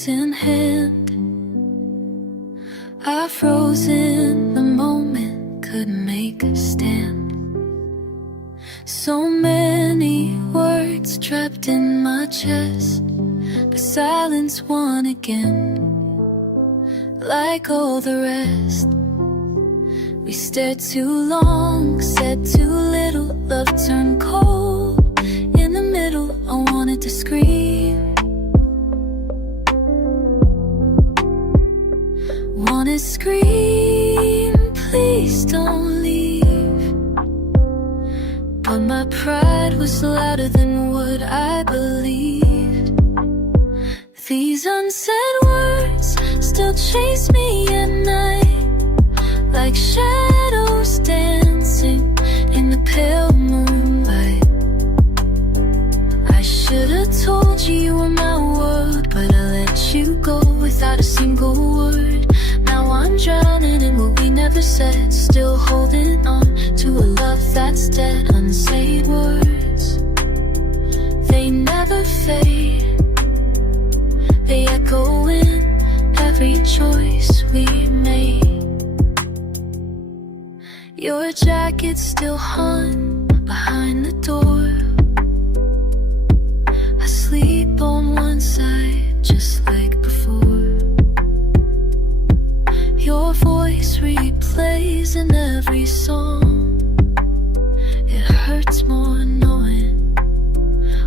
axe in hand. I froze in the moment, couldn't make a stand. So many words trapped in my chest, but silence won again. Like all the rest, we stared too long, said too little. Love turned cold in the middle. I wanted to scream, wanna scream, please don't leave. But my pride was louder than what I believed. These unsaid words still chase me at night, like shadows dancing in the pale moonlight. I should've told you you were my world, but I let you go without a single word. Now I'm drowning in what we never said, still holding on to a love that's dead. Unsaid words, they never fade, they echo in every choice we made. Your jacket still hung behind the door. I sleep on one side just like before. Your voice replays in every song. It hurts more knowing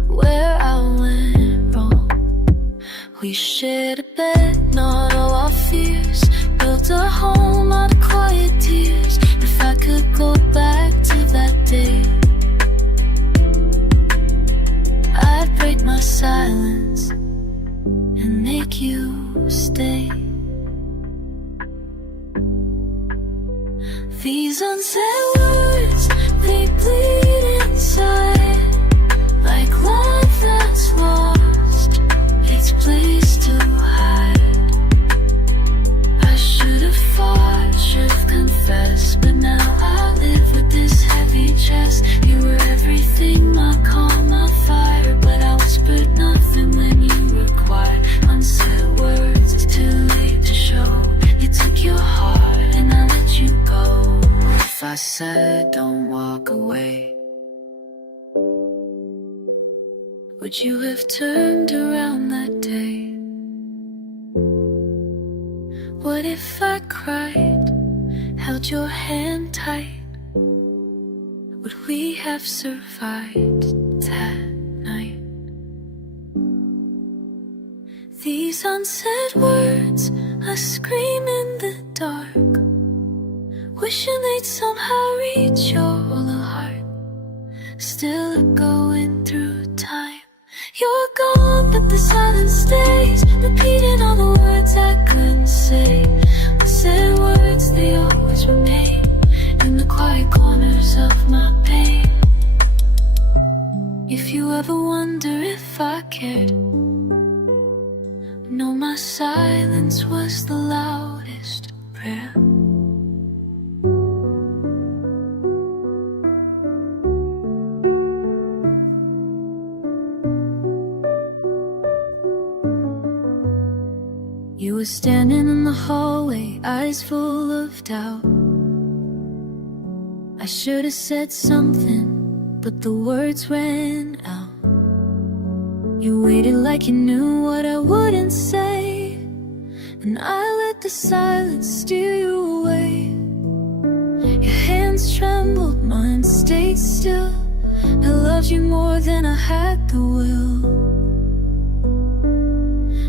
where I went wrong. We shared a bed, not all our fears, built a home out of quiet tears. If I could go back to that day, I'd break my silence and make you stay. These unsaid words, they bleed inside, like love that's lost its place to hide. I should've fought, should've confessed, but now I live with this heavy chest. You were everything, my calm, my fire, but I whispered nothing when you required unsaid words. It's too late to show. You took your heart and I let you go. If I said don't walk away, would you have turned around that day? What if I cried, held your hand tight? Would we have survived that night? These unsaid words, I scream in the dark, wishing they'd somehow reach your heart. Still going through time. You're gone, but the silence stays, repeating all the words I couldn't say. Unsaid words, they always remain in the quiet corners of my pain. If you ever wonder if I cared, know my silence was the loudest prayer. You were standing in the hallway, eyes full of doubt. I should have said something, but the words ran out. You waited like you knew what I wouldn't say, and I let the silence steer you away. Your hands trembled, mine stayed still. I loved you more than I had the will,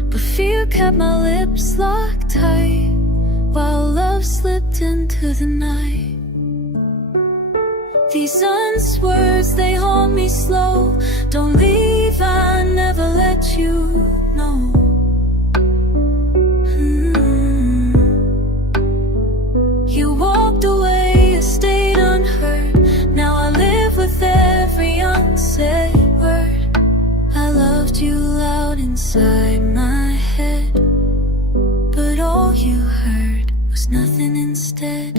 but fear kept my lips locked tight, while love slipped into the night. These unsaid words, they haunt me slow. Don't leave, I never let you know. You walked away, I stayed unheard. Now I live with every unsaid word. I loved you loud inside my head, but all you heard was nothing instead.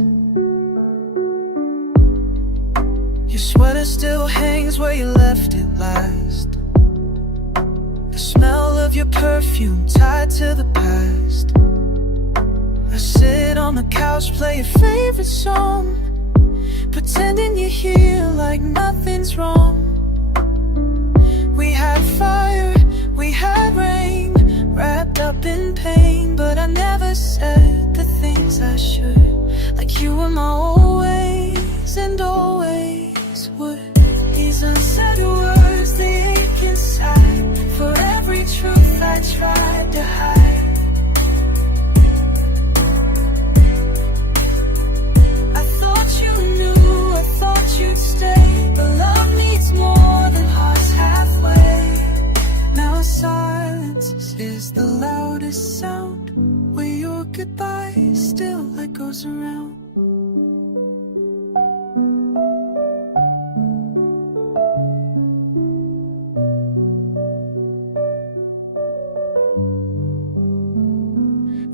Your sweater still hangs where you left it last. The smell of of your perfume tied to the past. I sit on the couch, play your favorite song, pretending you're here like nothing's wrong. We had fire, we had rain, wrapped up in pain, but I never said the things I should. Like you were my always and always would. These unsaid words, they ache inside, for every truth I tried to hide. I thought you knew, I thought you'd stay, but love needs more than hearts halfway. Now silence is the loudest sound, where your goodbye still echoes around.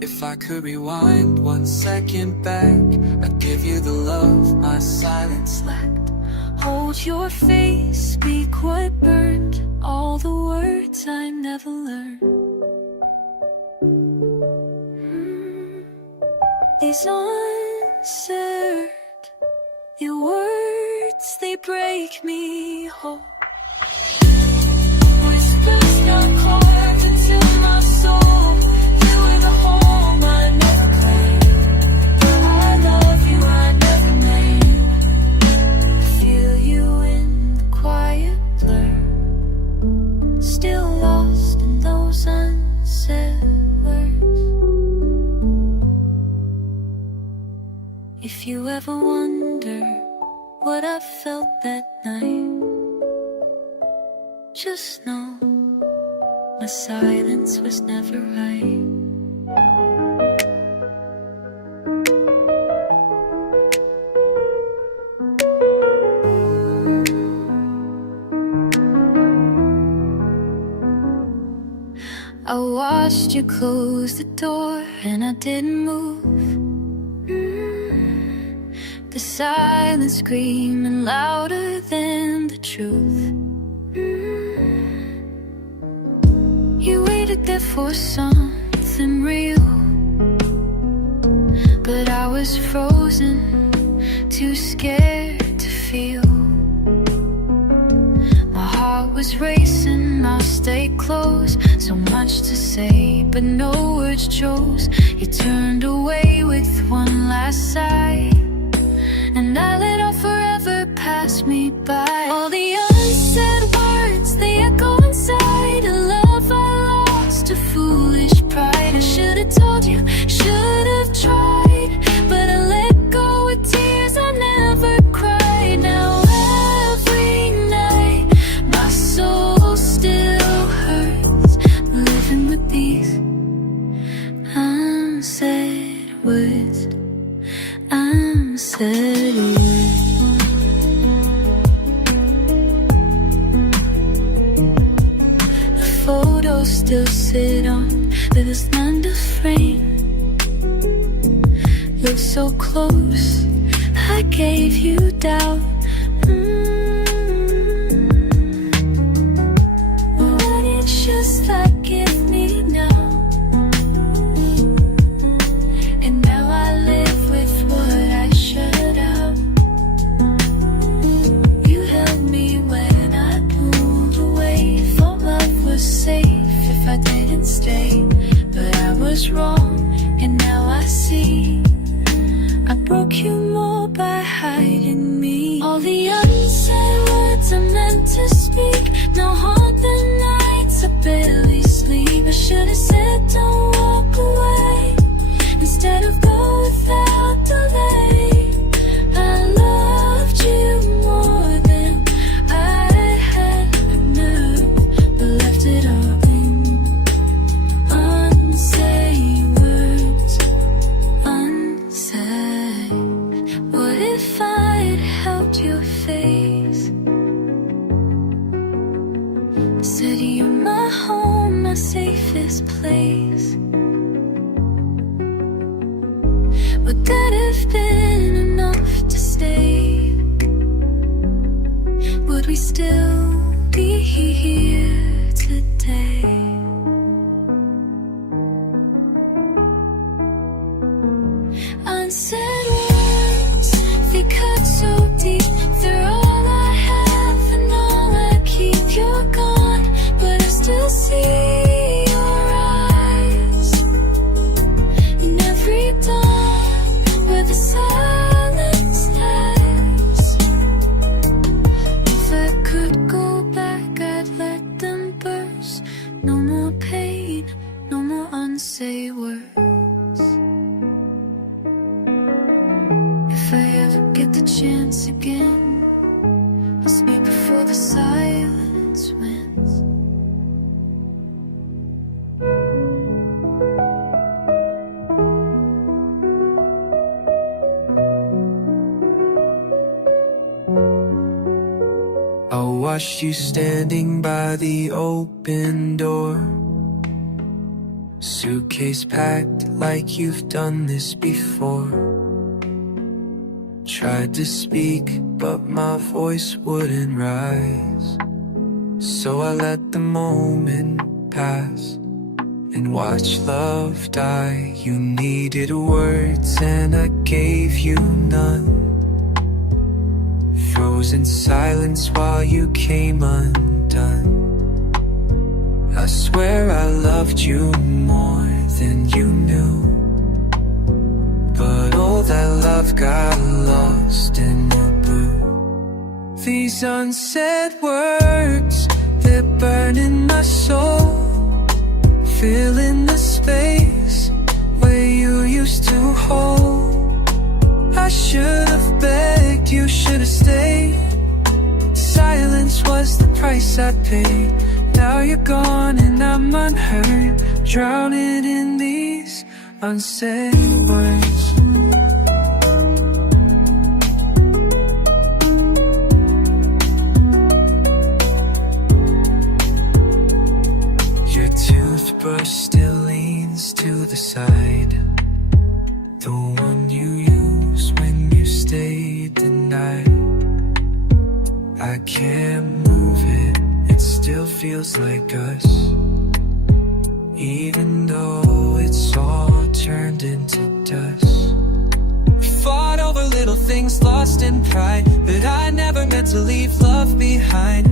If I could rewind 1 second back, I'd give you the love my silence lacked. Hold your face, speak what burned, all the words I never learned. These unsaid words, they break me whole. Whispers got carved into my soul. You were the home I never claimed. I love you, I never named. Feel you in the quiet blur, still lost in those unsaid words. If you ever wonder what I felt that night, just know my silence was never right. I watched you close the door and I didn't move. The silence screaming louder than the truth. You waited there for something real, but I was frozen, too scared to feel. My heart was racing, mouth stayed closed. So much to say, but no words chose. You turned away with one last sigh, and I let all forever pass me by. All the unsaid words, they echo inside. A love I lost, a foolish pride. I should've told you, should've tried, but I let go with tears I never cried. Now every night my soul still hurts, living with these unsaid words. Unsaid words. The photos still sit on this under frame. Look so close, I gave you doubt. Why didn't you stop give me now? And now I live with what I shut out. You held me when I pulled away. Thought love was safe if I didn't stay, but I was wrong, and now I see I broke you more by hiding me. All the unsaid words I meant to speak now haunt the nights I barely sleep. I should've said don't walk away instead of go without delay. I loved you more than I had the nerve, but left it all in unsaid words. Unsaid. What if I had held your face, said you're my home, my safest place? Would that have been enough to stay? Would we still be here today? unsaid words, they cut so deep. They're all I have and all I keep. You're gone, but I still see your eyes in every dawn where the silence stays. If I could go back, I'd let them burst. No more pain, no more unsaid words. If I ever get the chance again, I'll speak before the silence wins. I watched you standing by the open door, suitcase packed like you've done this before. Tried to speak, but my voice wouldn't rise. So I let the moment pass and watched love die. You needed words and I gave you none. Frozen silence while you came undone. I swear I loved you more than you knew, but all that love got lost in the blue. These unsaid words, they're burning my soul, filling the space where you used to hold. I should have begged, you should have stayed. Silence was the price I paid. Now you're gone and I'm unheard, drowning in these unsaid words. Your toothbrush still leans to the side, the one you used when you stayed the night. I can't move it, it still feels like us, even though it's all turned into dust. We fought over little things, lost in pride, but I never meant to leave love behind.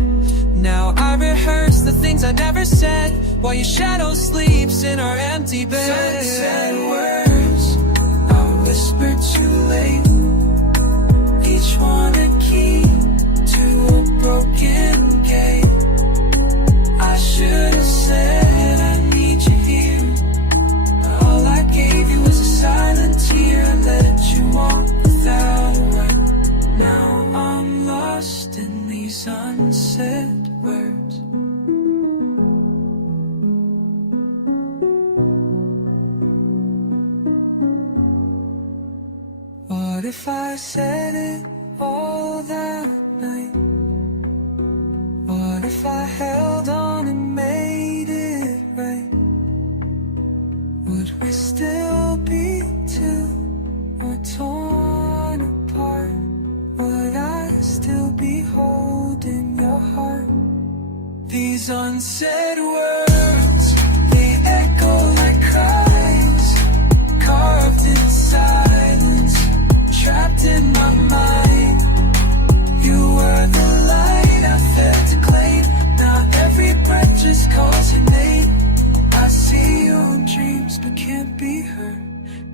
Now I rehearse the things I never said, while your shadow sleeps in our empty bed. Unsaid words, I whisper too late, each one a key to a broken gate. I should have said I need you here, but all I gave you was a silent tear. I let you walk without a word. Now I'm lost in these unsaid words. What if I said it all that night? What if I held on and made it right? Would we still be two or torn apart? Would I still be holding your heart? These unsaid words, they echo like cries, carved in silence, trapped in my mind. You were the light I fed to claim. Now every breath just calls your name. I see you in dreams but can't be heard,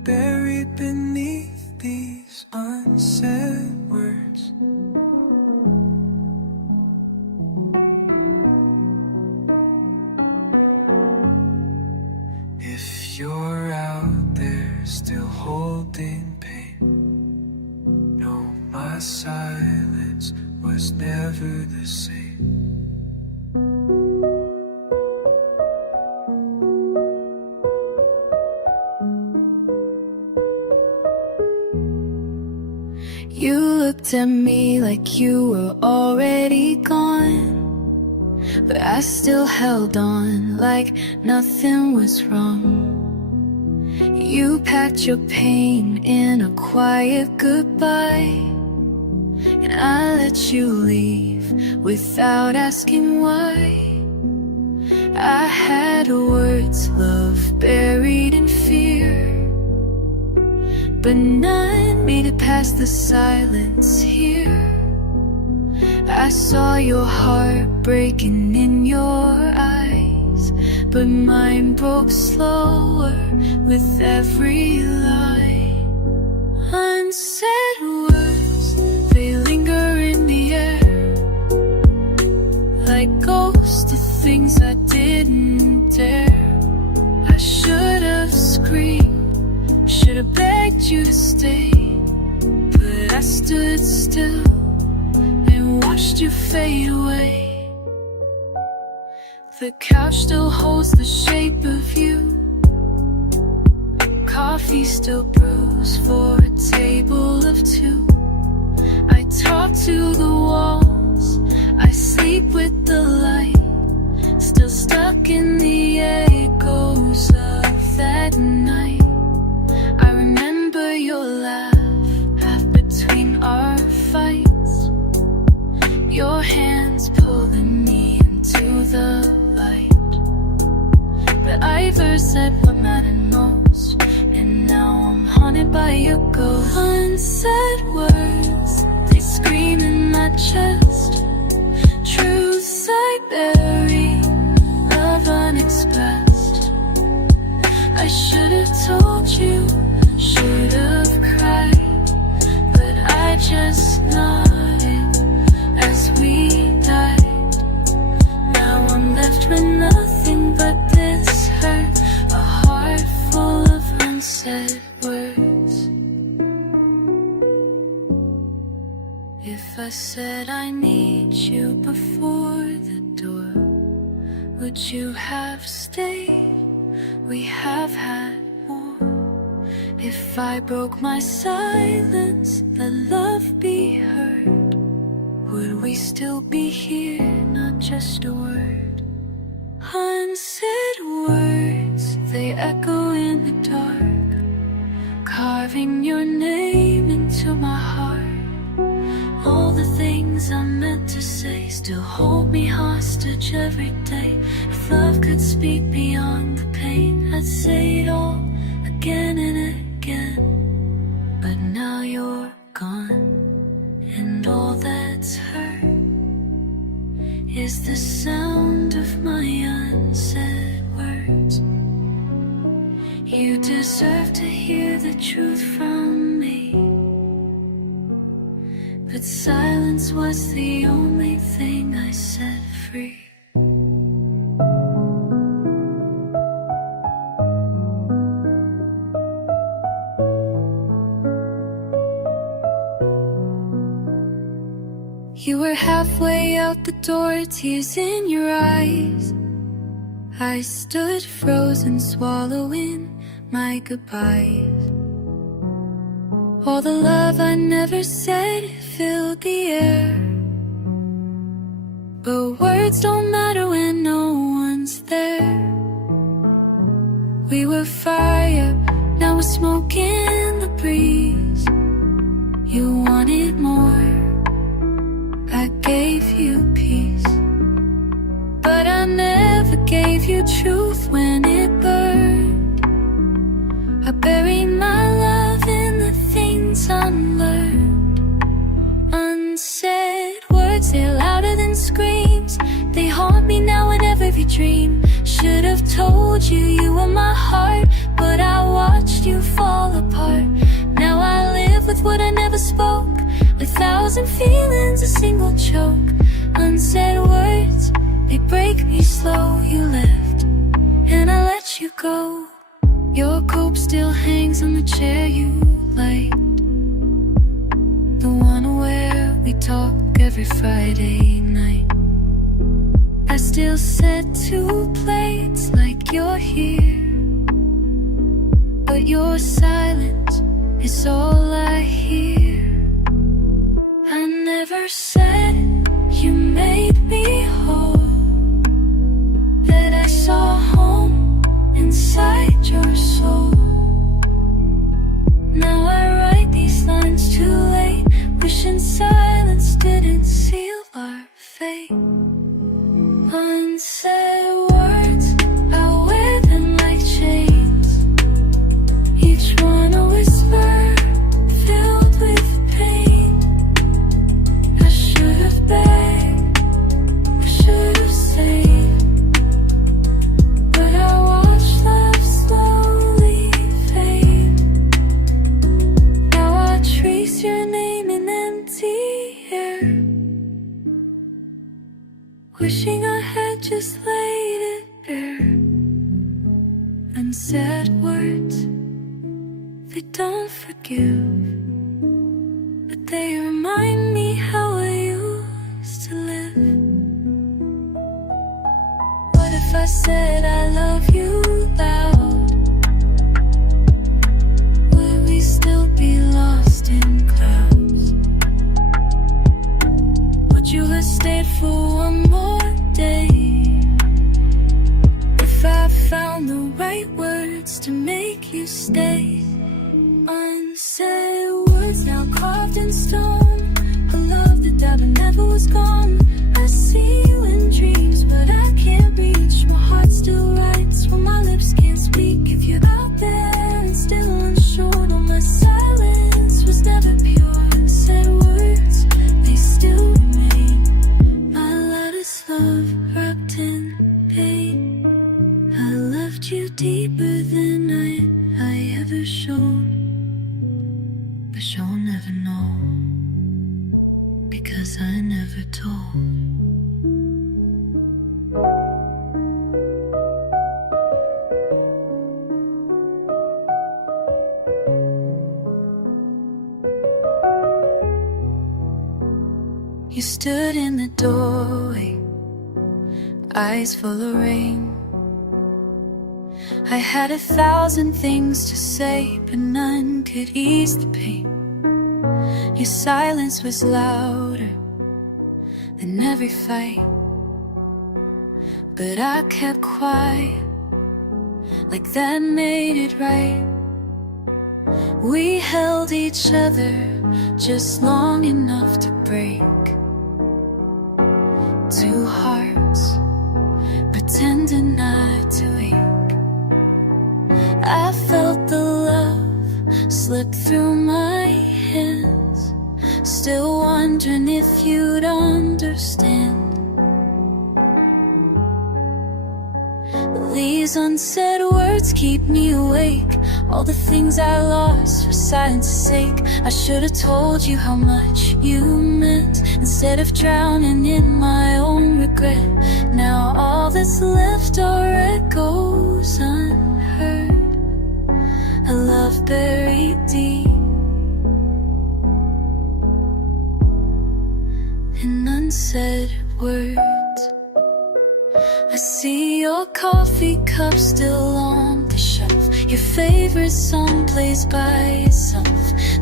buried beneath these unsaid words. If you're out there still holding pain, know my silence was never the same. You looked at me like you were already gone, but I still held on like nothing was wrong. You packed your pain in a quiet goodbye, and I let you leave without asking why. I had words, love buried in fear, but none me to pass the silence here. I saw your heart breaking in your eyes, but mine broke slower with every line. Unsaid words, they linger in the air, like ghosts of things I didn't dare. I should have screamed, should have begged you to stay, but I stood still and watched you fade away. The couch still holds the shape of you, coffee still brews for a table of two. I talk to the walls, I sleep with the light, still stuck in the echoes of that night. I remember your laugh, half between our fights, your hands pulling me into the light. But either said what mattered most, and now I'm haunted by your ghost. Unsaid words, they scream in my chest, truths I bury, love unexpressed. I should have told you, should have cried, but I just nodded as we died. Now I'm left with nothing but this hurt, a heart full of unsaid words. If I said I need you before the door, would you have stayed? We have had more. If I broke my silence, let love be heard, would we still be here, not just a word? Unsaid words, they echo in the dark, carving your name into my heart. All the things I meant to say still hold me hostage every day. If love could speak beyond the pain, I'd say it all again and again. But now you're gone, and all that's hurt is the sound of my unsaid words. You deserve to hear the truth from me, but silence was the only thing I set free. You were halfway out the door, tears in your eyes. I stood frozen, swallowing my goodbyes. All the love I never said filled the air, but words don't matter when no one's there. We were fire, now we're smoke in the breeze. You wanted more, I gave you peace, but I never gave you truth when it burned. I buried my love in the things unlearned. Unsaid words, they're louder than screams. They haunt me now in every dream. Should have told you you were my heart, but I watched you fall apart. Now I live with what I never spoke, 1,000 feelings, a single choke. Unsaid words, they break me slow. You left, and I let you go. Your coat still hangs on the chair you liked, the one where we talk every Friday night. I still set 2 plates like you're here, but your silence is all I hear. I never said you made me whole, that I saw home inside your soul. Now I write these lines too late, wishing silence didn't seal our fate. Unsaid words, I wear them like chains, each one a whisper filled don't forgive, but they remind me how I used to live. What if I said I love you loud? Would we still be lost in clouds? Would you have stayed for one more day? If I found the right words to make you stay. Unsaid words now carved in stone, a love that died but never was gone. I see you in dreams, but I can't reach. My heart still writes when my lips can't speak. If you're out there and still unsure, no, my silence was never pure. Unsaid words, they still remain my loudest love, wrapped in pain. I loved you deeper than I ever showed, but you'll never know, because I never told. You stood in the doorway, eyes full of rain. I had 1,000 things to say, but none could ease the pain. Your silence was louder than every fight, but I kept quiet, like that made it right. We held each other just long enough to break. Two hearts pretending not to ache. I felt the love slip through my hands, still wondering if you'd understand. These unsaid words keep me awake. All the things I lost for silence's sake. I should have told you how much you meant, instead of drowning in my own regret. Now all that's left are echoes unheard, a love buried deep in unsaid words. I see your coffee cup still on the shelf. Your favorite song plays by itself.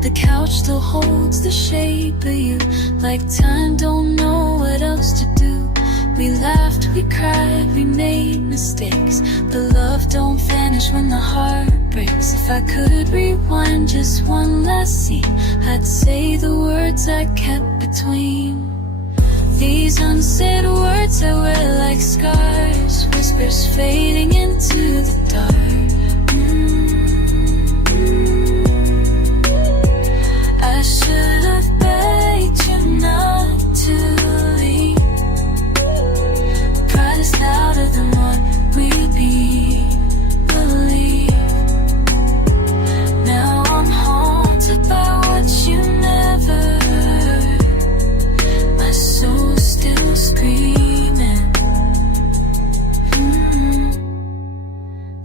The couch still holds the shape of you, like time don't know what else to do. We laughed, we cried, we made mistakes, but love don't vanish when the heart breaks. If I could rewind just one last scene, I'd say the words I kept between. These unsaid words I wear like scars, whispers fading into the dark. I should have begged you not to leave. Pride is louder than what we believe. Now I'm haunted by what you never heard. My soul still screaming.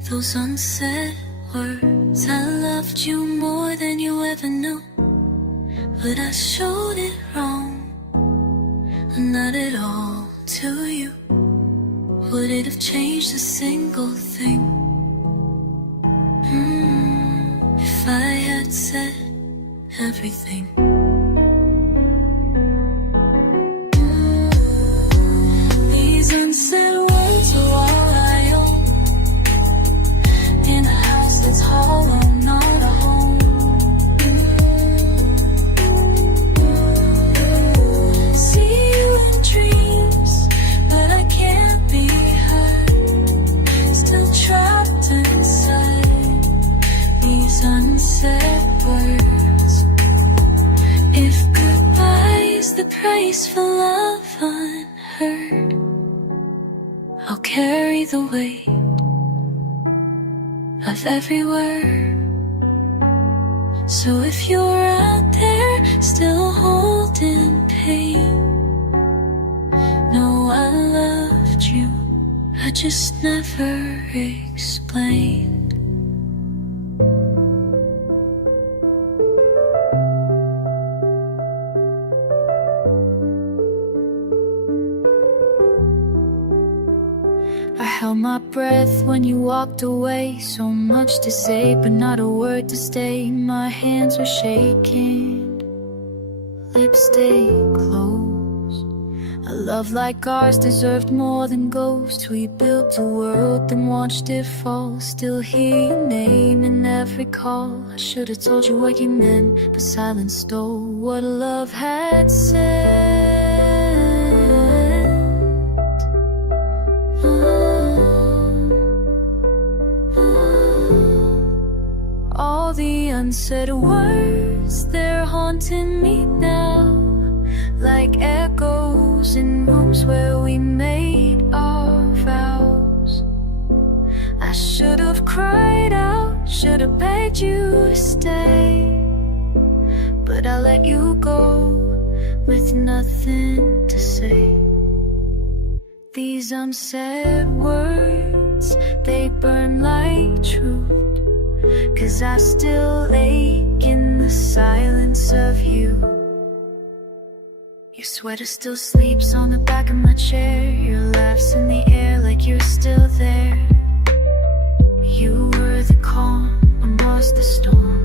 Those unsaid words, I loved you more than you ever knew, but I showed it wrong, not at all to you. Would it have changed a single thing? If I had said everything. These unsaid words are all I own, in a house that's hollow, not a home. See you in dreams, but I can't be heard. Still trapped inside these unsaid words. If goodbye's the price for love unheard, I'll carry the weight of every word. So if you're out there still holding pain, know I loved you, I just never explained. my breath when you walked away. So much to say, but not a word to stay. My hands were shaking, lips stayed closed. A love like ours deserved more than ghosts. We built a world, then watched it fall. Still hear your name in every call. I should have told you what you meant, but silence stole what love had said. All the unsaid words, they're haunting me now, like echoes in rooms where we made our vows. I should have cried out, should have begged you to stay, but I let you go with nothing to say. These unsaid words, they burn like truth, 'cause I still ache in the silence of you. Your sweater still sleeps on the back of my chair. Your laugh's in the air like you're still there. You were the calm, I was the storm.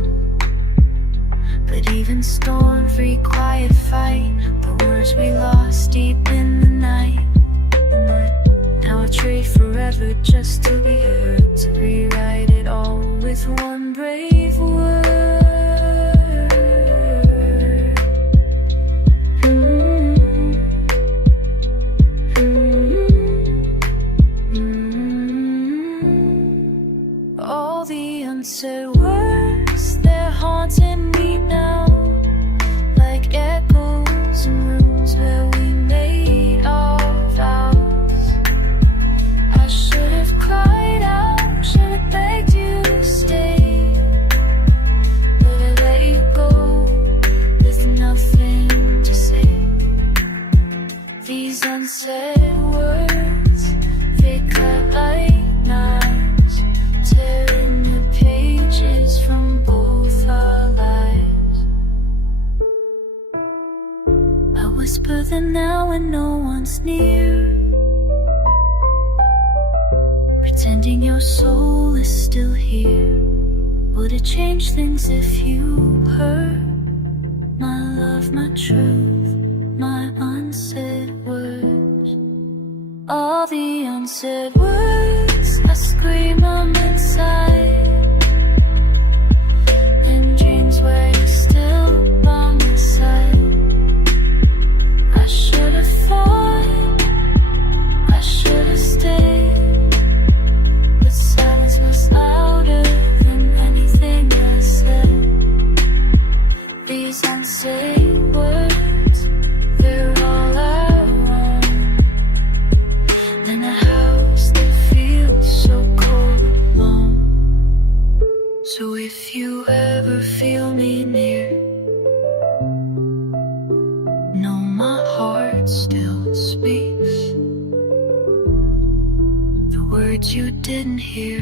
But even storm-free, quiet fight, the words we lost deep in the night. Now I trade forever just to be heard, to rewrite it all with one brave word. All the unsaid words, they're haunting me now, like echoes in rooms where we made our vows. I should have cried out, should have begged you to stay, but I let you go with nothing to say. These unsaid words, they cut like knives, tearing the pages from both our lives. I whisper them now when no one's near, pretending your soul is still here. Would it change things if you heard my love, my truth, my unsaid words? All the unsaid words, I scream them inside, in dreams where you're still by my side. I should have fought, I should have stayed, but silence was louder than anything I said. These unsaid words, they're all I want, in a house that feels so cold and alone. So if you ever feel me near, know my heart still speaks the words you didn't hear.